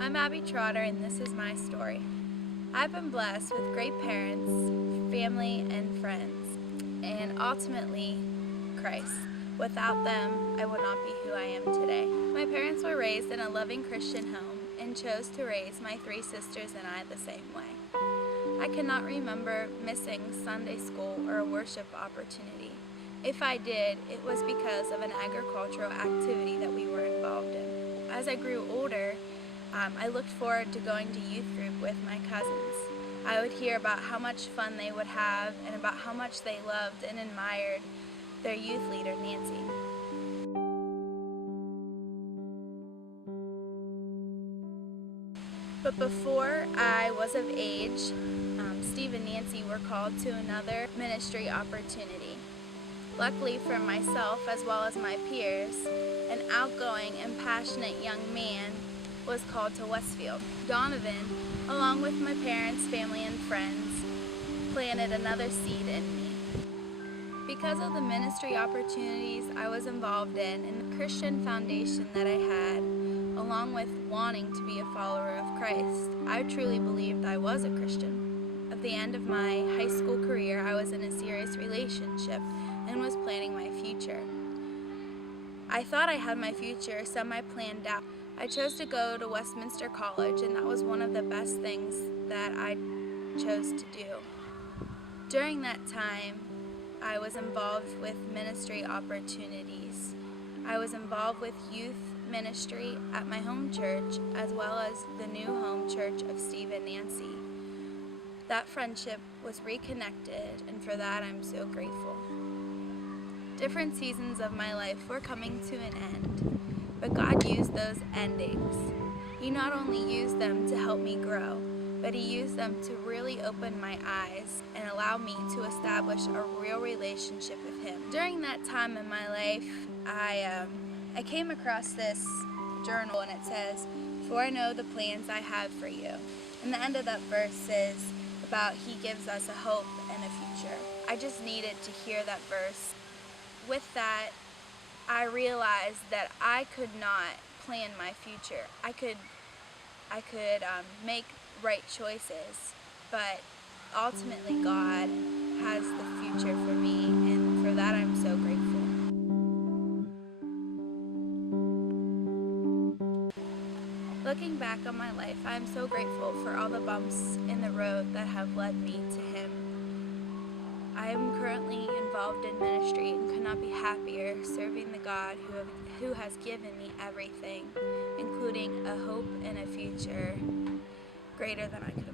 I'm Abby Trotter, and this is my story. I've been blessed with great parents, family, and friends, and ultimately, Christ. Without them, I would not be who I am today. My parents were raised in a loving Christian home and chose to raise my three sisters and I the same way. I cannot remember missing Sunday school or a worship opportunity. If I did, it was because of an agricultural activity that we were involved in. As I grew older, I looked forward to going to youth group with my cousins. I would hear about how much fun they would have and about how much they loved and admired their youth leader, Nancy. But before I was of age, Steve and Nancy were called to another ministry opportunity. Luckily for myself as well as my peers, an outgoing and passionate young man was called to Westfield. Donovan, along with my parents, family, and friends, planted another seed in me. Because of the ministry opportunities I was involved in and the Christian foundation that I had, along with wanting to be a follower of Christ, I truly believed I was a Christian. At the end of my high school career, I was in a serious relationship and was planning my future. I thought I had my future semi-planned out. I chose to go to Westminster College, and that was one of the best things that I chose to do. During that time, I was involved with ministry opportunities. I was involved with youth ministry at my home church, as well as the new home church of Steve and Nancy. That friendship was reconnected, and for that I'm so grateful. Different seasons of my life were coming to an end, but God used those endings. He not only used them to help me grow, but He used them to really open my eyes and allow me to establish a real relationship with Him. During that time in my life, I came across this journal, and it says, "For I know the plans I have for you." And the end of that verse is about He gives us a hope and a future. I just needed to hear that verse. With that, I realized that I could not plan my future. I could make right choices, but ultimately God has the future for me, and for that I'm so grateful. Looking back on my life, I am so grateful for all the bumps in the road that have led me to Him. I am currently involved in ministry and could not be happier serving the God who has given me everything, including a hope and a future greater than I could